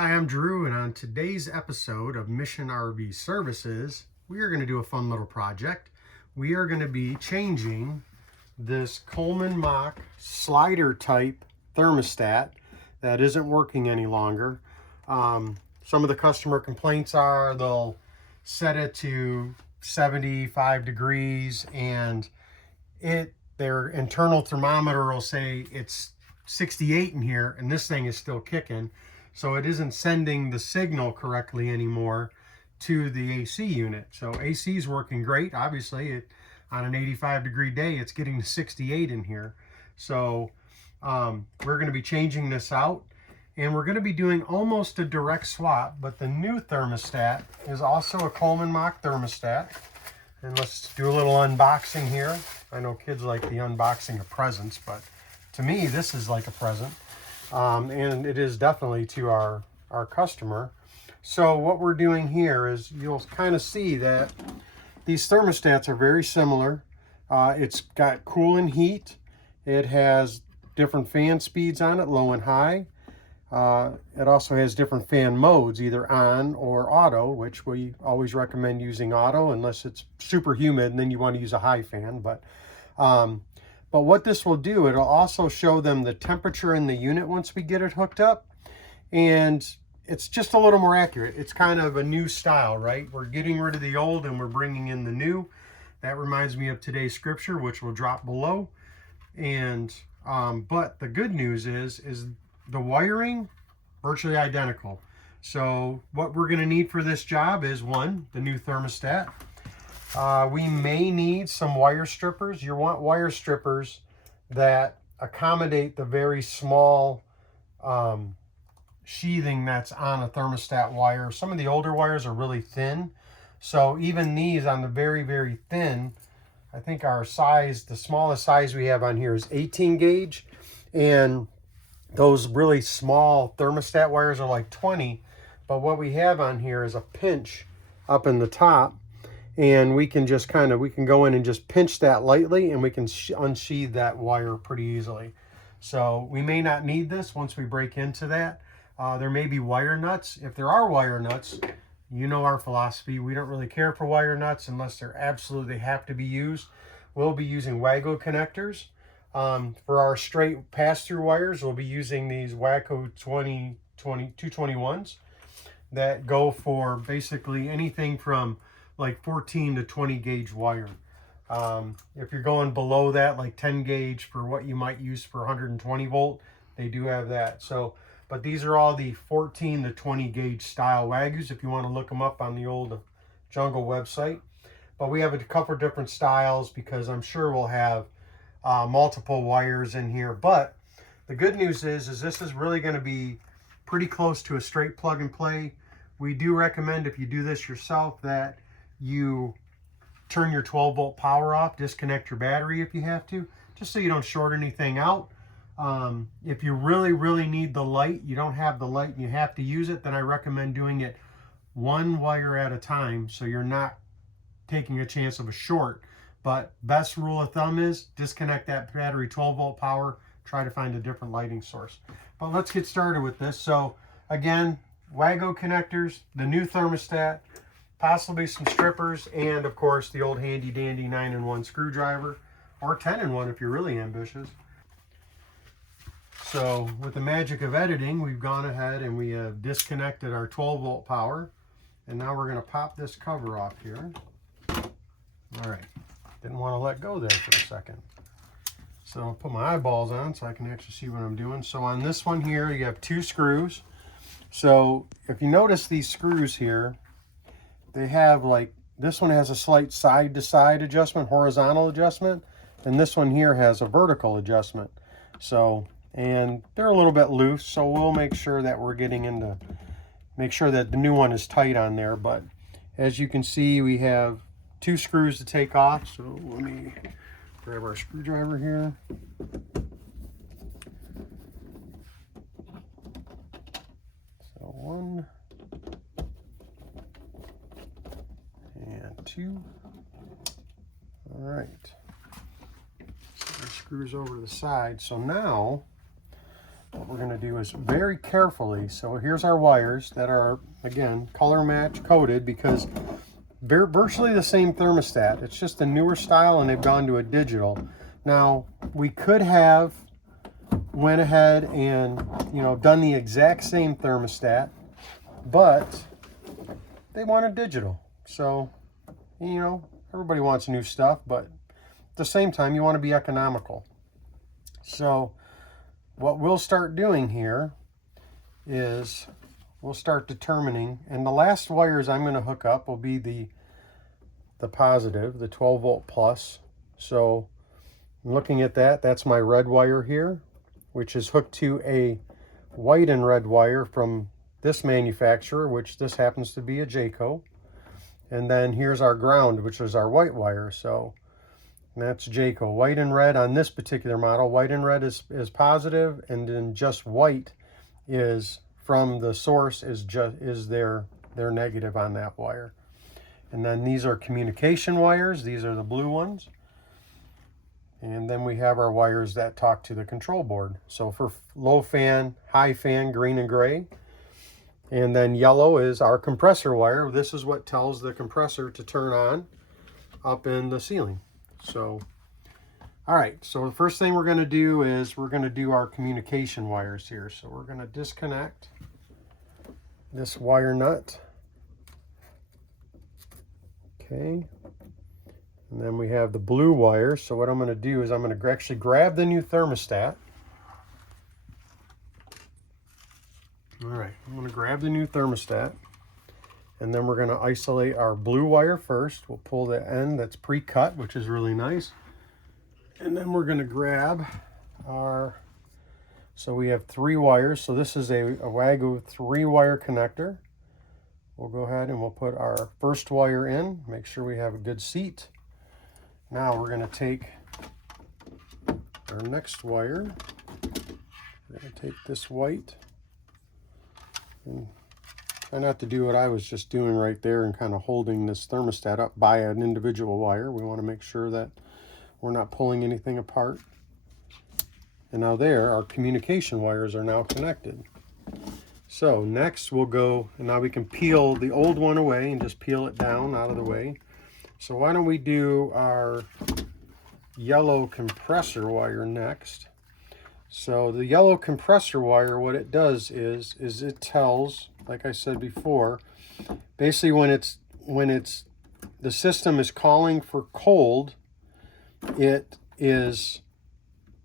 Hi, I'm Drew, and on today's episode of Mission RV Services, we are going to do a fun little project. We are going to be changing this Coleman Mach slider type thermostat that isn't working any longer. Some of the customer complaints are they'll set it to 75 degrees and their internal thermometer will say it's 68 in here and this thing is still kicking. So it isn't sending the signal correctly anymore to the AC unit. So AC is working great. Obviously, on an 85-degree day, it's getting to 68 in here. So we're going to be changing this out. And we're going to be doing almost a direct swap. But the new thermostat is also a Coleman Mach thermostat. And let's do a little unboxing here. I know kids like the unboxing of presents, but to me, this is like a present. And it is definitely to our customer. So what we're doing here is you'll kind of see that these thermostats are very similar. It's got cool and heat. It has different fan speeds on it, low and high. It also has different fan modes, either on or auto, which we always recommend using auto unless it's super humid and then you want to use a high fan. But what this will do, it'll also show them the temperature in the unit once we get it hooked up. And it's just a little more accurate. It's kind of a new style, right? We're getting rid of the old and we're bringing in the new. That reminds me of today's scripture, which will drop below. And but the good news is the wiring, virtually identical. So what we're going to need for this job is one, the new thermostat. We may need some wire strippers. You want wire strippers that accommodate the very small sheathing that's on a thermostat wire. Some of the older wires are really thin. So even these on the very, very thin, I think our size, the smallest size we have on here is 18 gauge. And those really small thermostat wires are like 20. But what we have on here is a pinch up in the top. And we can just we can go in and just pinch that lightly and we can unsheath that wire pretty easily. So we may not need this once we break into that. There may be wire nuts. If there are wire nuts, you know our philosophy. We don't really care for wire nuts unless they're absolutely have to be used. We'll be using Wago connectors. For our straight pass-through wires, we'll be using these Wago 221s that go for basically anything from like 14 to 20 gauge wire. If you're going below that, like 10 gauge for what you might use for 120 volt, they do have that. So, but these are all the 14 to 20 gauge style Wagyus if you want to look them up on the old Jungle website. But we have a couple of different styles because I'm sure we'll have multiple wires in here. But the good news is this is really going to be pretty close to a straight plug and play. We do recommend, if you do this yourself, that you turn your 12 volt power off, disconnect your battery if you have to, just so you don't short anything out. If you really need the light, you don't have the light and you have to use it, then I recommend doing it one wire at a time so you're not taking a chance of a short. But best rule of thumb is disconnect that battery 12 volt power, try to find a different lighting source. But let's get started with this. So again, Wago connectors, the new thermostat, possibly some strippers, and of course the old handy dandy 9-in-1 screwdriver, or 10-in-1 if you're really ambitious. So with the magic of editing, we've gone ahead and we have disconnected our 12 volt power, and now we're going to pop this cover off here. All right, didn't want to let go there for a second. So I'll put my eyeballs on so I can actually see what I'm doing. So on this one here, you have 2 screws. So if you notice these screws here, they have this one has a slight side to side adjustment, horizontal adjustment, and this one here has a vertical adjustment. So, and they're a little bit loose, so we'll make sure that make sure that the new one is tight on there. But as you can see, we have 2 screws to take off. So let me grab our screwdriver here. So 1 and 2. All right. So our screws over to the side. So now what we're going to do is very carefully, so here's our wires that are, again, color match coded, because they're virtually the same thermostat. It's just a newer style and they've gone to a digital. Now, we could have went ahead and, done the exact same thermostat, but they wanted digital. So, everybody wants new stuff, but at the same time, you want to be economical. So what we'll start doing here is we'll start determining, and the last wires I'm going to hook up will be the positive, the 12 volt plus. So looking at that, that's my red wire here, which is hooked to a white and red wire from this manufacturer, which this happens to be a Jayco. And then here's our ground, which is our white wire. So that's Jayco. White and red on this particular model. White and red is positive, and then just white is from the source is their negative on that wire. And then these are communication wires. These are the blue ones. And then we have our wires that talk to the control board. So for low fan, high fan, green and gray. And then yellow is our compressor wire. This is what tells the compressor to turn on up in the ceiling. So, all right, so the first thing we're going to do is we're going to do our communication wires here. So we're going to disconnect this wire nut. Okay. And then we have the blue wire. So what I'm going to do is I'm going to actually grab the new thermostat. All right, I'm going to grab the new thermostat. And then we're going to isolate our blue wire first. We'll pull the end that's pre-cut, which is really nice. And then we're going to grab so we have 3 wires. So this is a Wagyu 3-wire connector. We'll go ahead and we'll put our first wire in, make sure we have a good seat. Now we're going to take our next wire. We're going to take this white and try not to do what I was just doing right there and kind of holding this thermostat up by an individual wire. We want to make sure that we're not pulling anything apart. And now there, our communication wires are now connected. So next we'll go, and now we can peel the old one away and just peel it down out of the way. So why don't we do our yellow compressor wire next. So the yellow compressor wire, what it does is it tells, like I said before, basically when the system is calling for cold, it is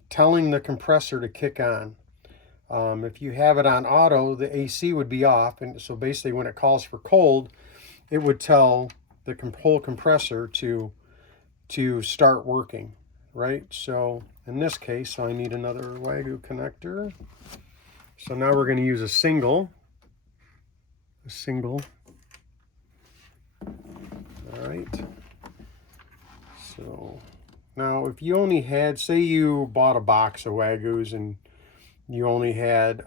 telling the compressor to kick on. If you have it on auto, the AC would be off, and so basically when it calls for cold, it would tell the whole compressor to start working, right? So in this case, so I need another Wagyu connector. So now we're going to use a single. All right. So now if you only had, say you bought a box of Wagyus and you only had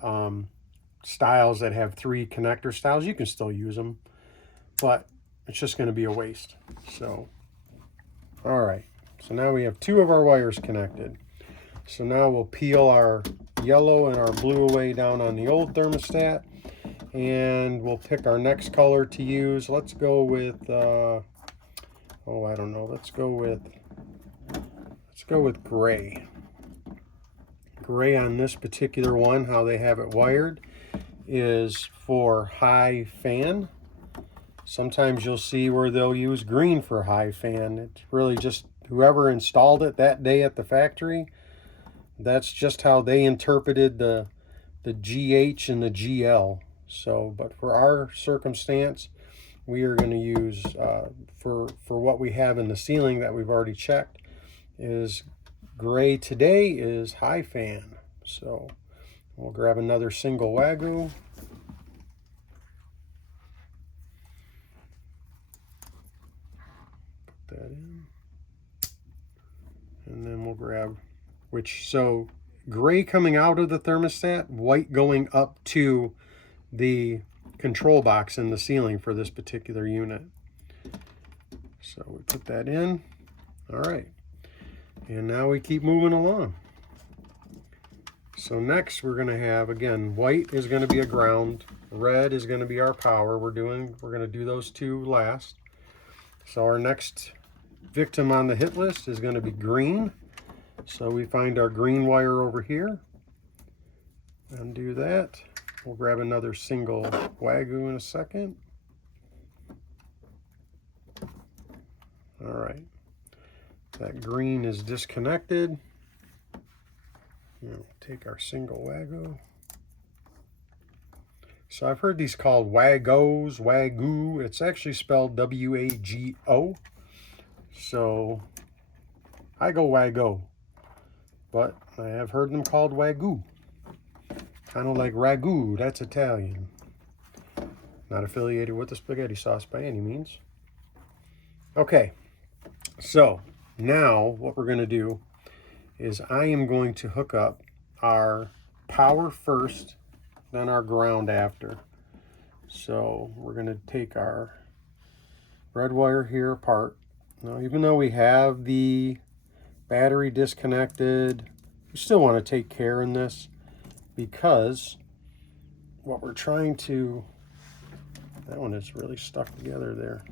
styles that have 3 connector styles, you can still use them, but it's just going to be a waste. So, all right. So now we have 2 of our wires connected. So now we'll peel our yellow and our blue away down on the old thermostat, and we'll pick our next color to use. Let's go with, I don't know. Let's go with gray. Gray on this particular one, how they have it wired, is for high fan. Sometimes you'll see where they'll use green for high fan. It's really just whoever installed it that day at the factory, that's just how they interpreted the GH and the GL. So, but for our circumstance, we are going to use, for what we have in the ceiling that we've already checked, is gray today is high fan. So we'll grab another single Wagyu. Put that in. And then we'll grab, so gray coming out of the thermostat, white going up to the control box in the ceiling for this particular unit. So we put that in. All right. And now we keep moving along. So next we're going to have, again, white is going to be a ground, red is going to be our power. We're going to do those two last. So our next victim on the hit list is going to be green. So we find our green wire over here. Undo that. We'll grab another single Wagyu in a second. All right. That green is disconnected. We'll take our single Wagyu. So I've heard these called Wagos, Wagyu. It's actually spelled W-A-G-O. So I go Wago, but I have heard them called Wagyu. Kind of like ragu, that's Italian. Not affiliated with the spaghetti sauce by any means. Okay, so now what we're going to do is I am going to hook up our power first, then our ground after. So we're going to take our red wire here apart. Now, even though we have the battery disconnected, we still want to take care in this, because what we're trying to, that one is really stuck together there.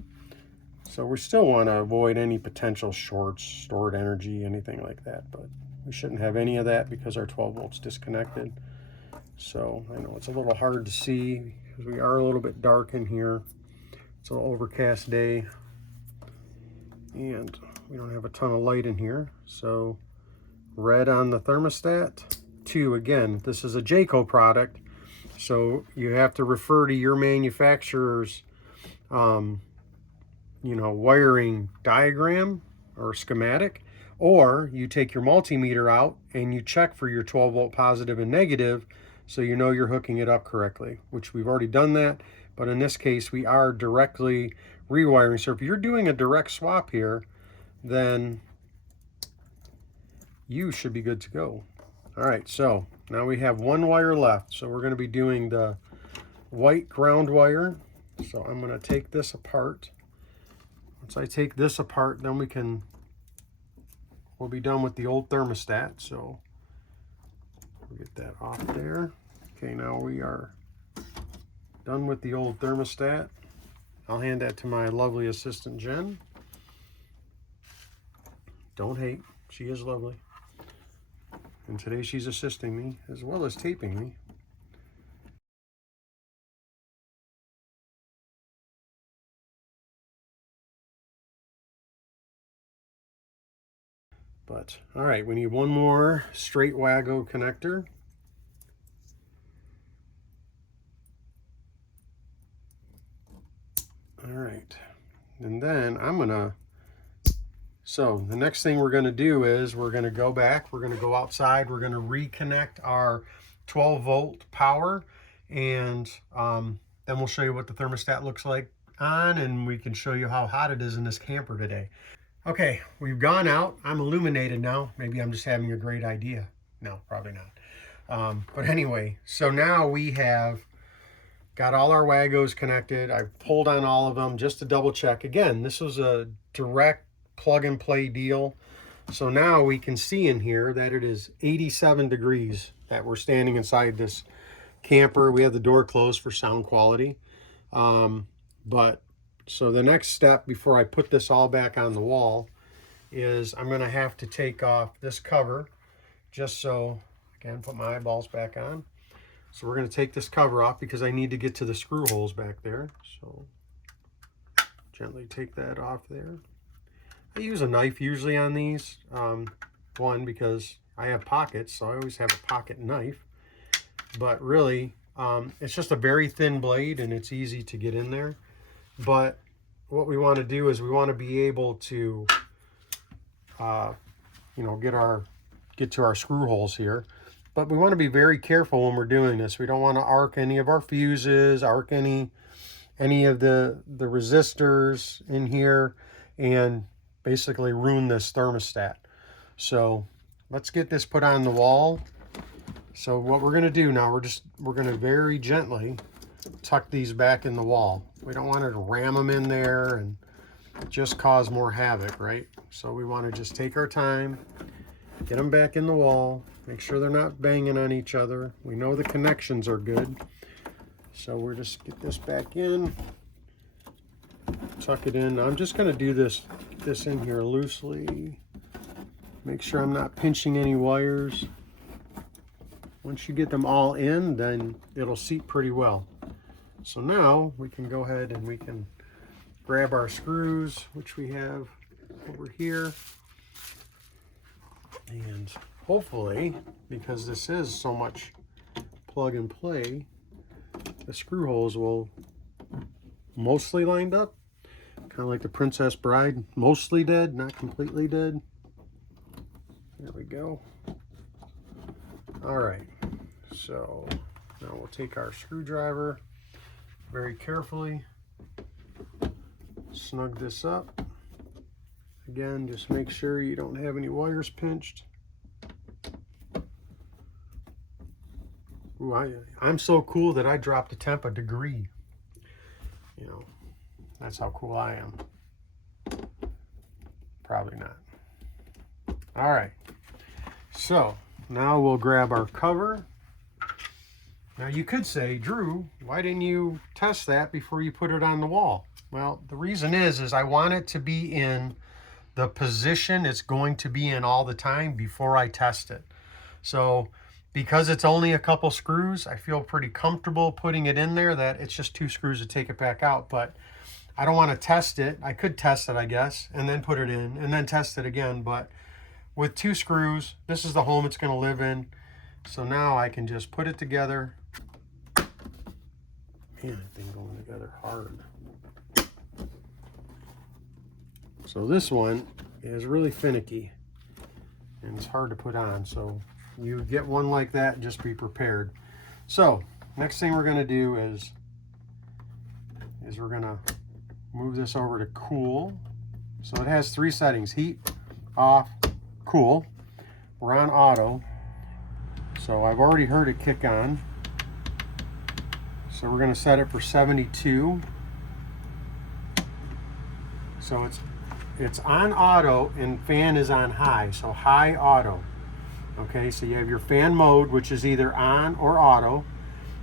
So we still want to avoid any potential shorts, stored energy, anything like that, but we shouldn't have any of that because our 12 volts disconnected. So I know it's a little hard to see because we are a little bit dark in here. It's an overcast day and we don't have a ton of light in here. So red on the thermostat. 2, again, this is a Jayco product, so you have to refer to your manufacturer's wiring diagram or schematic, or you take your multimeter out and you check for your 12 volt positive and negative so you know you're hooking it up correctly, which we've already done that, but in this case we are directly rewiring. So if you're doing a direct swap here, then you should be good to go. All right, so now we have one wire left. So we're going to be doing the white ground wire. So I'm going to take this apart. Once I take this apart, then we'll be done with the old thermostat. So we'll get that off there. Okay, now we are done with the old thermostat. I'll hand that to my lovely assistant, Jen. Don't hate, she is lovely. And today she's assisting me as well as taping me. But all right, we need one more straight Wagyu connector. All right, and then so the next thing we're gonna do is we're gonna go back, we're gonna go outside, we're gonna reconnect our 12 volt power, and then we'll show you what the thermostat looks like on, and we can show you how hot it is in this camper today. Okay, we've gone out. I'm illuminated now. Maybe I'm just having a great idea. No, probably not. But anyway, so now we have got all our Wagyus connected. I've pulled on all of them just to double check. Again, this was a direct plug and play deal. So now we can see in here that it is 87 degrees that we're standing inside this camper. We have the door closed for sound quality. So the next step before I put this all back on the wall is I'm going to have to take off this cover just so I can put my eyeballs back on. So we're going to take this cover off because I need to get to the screw holes back there. So gently take that off there. I use a knife usually on these. One, because I have pockets, so I always have a pocket knife. But really, it's just a very thin blade and it's easy to get in there. But what we want to do is we want to be able to, get to our screw holes here. But we want to be very careful when we're doing this. We don't want to arc any of our fuses, arc any of the resistors in here, and basically ruin this thermostat. So let's get this put on the wall. So what we're going to do now, we're going to very gently tuck these back in the wall. We don't want to ram them in there and just cause more havoc, right? So we want to just take our time Get them back in the wall. Make sure they're not banging on each other. We know the connections are good. So we're just get this back in. Tuck it in. I'm just going to do this in here loosely. Make sure I'm not pinching any wires. Once you get them all in, then it'll seat pretty well. So now we can go ahead and we can grab our screws, which we have over here. And hopefully, because this is so much plug and play, the screw holes will mostly lined up. Kind of like the Princess Bride, mostly dead, not completely dead. There we go. All right, so now we'll take our screwdriver very carefully, snug this up. Again, just make sure you don't have any wires pinched. Ooh, I'm so cool that I dropped the temp a degree. You know, that's how cool I am. Probably not. All right, so now we'll grab our cover. Now you could say, Drew, why didn't you test that before you put it on the wall? Well, the reason is I want it to be in the position it's going to be in all the time before I test it. So because it's only a couple screws, I feel pretty comfortable putting it in there that it's just 2 screws to take it back out. But I don't want to test it. I could test it, I guess, and then put it in and then test it again. But with 2 screws, this is the home it's going to live in. So now I can just put it together. Man, that thing going together hard. So this one is really finicky and it's hard to put on. So you get one like that, just be prepared. So next thing we're going to do is we're going to move this over to cool. So it has 3 settings: heat, off, cool. We're on auto. So I've already heard it kick on. So we're going to set it for 72. So it's on auto and fan is on high, so high auto. Okay, so you have your fan mode, which is either on or auto,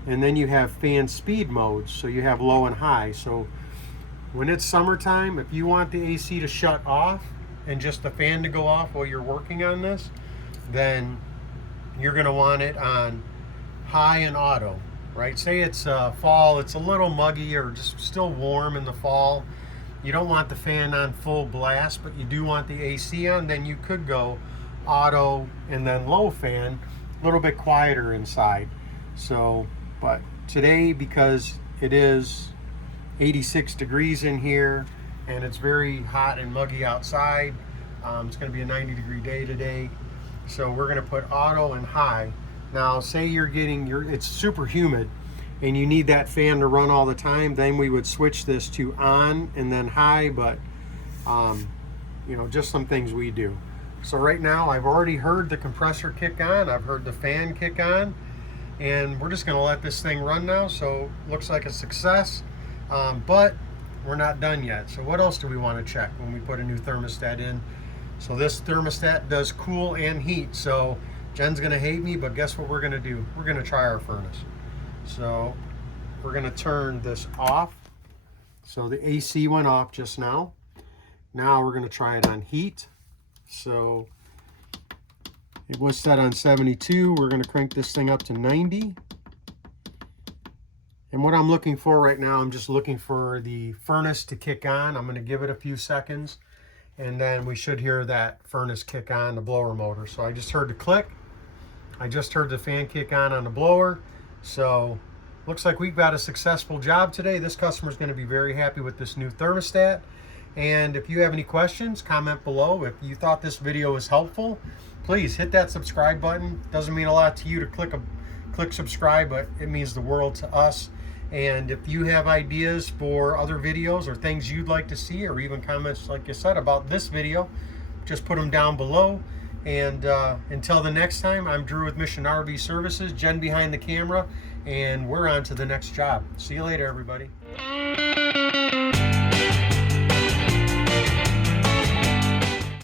and then you have fan speed modes, so you have low and high. So when it's summertime, if you want the AC to shut off and just the fan to go off while you're working on this, then you're going to want it on high and auto, right? Say it's fall, it's a little muggy or just still warm in the fall. You don't want the fan on full blast, but you do want the AC on, then you could go auto and then low fan, a little bit quieter inside. So, but today, because it is 86 degrees in here and it's very hot and muggy outside, it's going to be a 90-degree day today. So we're going to put auto and high. Now, say you're getting it's super humid and you need that fan to run all the time, then we would switch this to on and then high, but you know, just some things we do. So right now I've already heard the compressor kick on, I've heard the fan kick on, and we're just going to let this thing run now. So looks like a success, but we're not done yet. So what else do we want to check when we put a new thermostat in? So this thermostat does cool and heat. So Jen's going to hate me, but guess what we're going to do? We're going to try our furnace. So we're going to turn this off. So the AC went off just now. Now we're going to try it on heat. So it was set on 72. We're going to crank this thing up to 90. And what I'm looking for right now, I'm just looking for the furnace to kick on. I'm going to give it a few seconds, and then we should hear that furnace kick on, the blower motor. So I just heard the click. I just heard the fan kick on the blower. So looks like we've got a successful job today. This customer is going to be very happy with this new thermostat. And if you have any questions, comment below. If you thought this video was helpful, please hit that subscribe button. Doesn't mean a lot to you to click subscribe, but it means the world to us. And if you have ideas for other videos or things you'd like to see, or even comments, like I said, about this video, just put them down below. And until the next time, I'm Drew with Mission RV Services, Jen behind the camera, and we're on to the next job. See you later, everybody.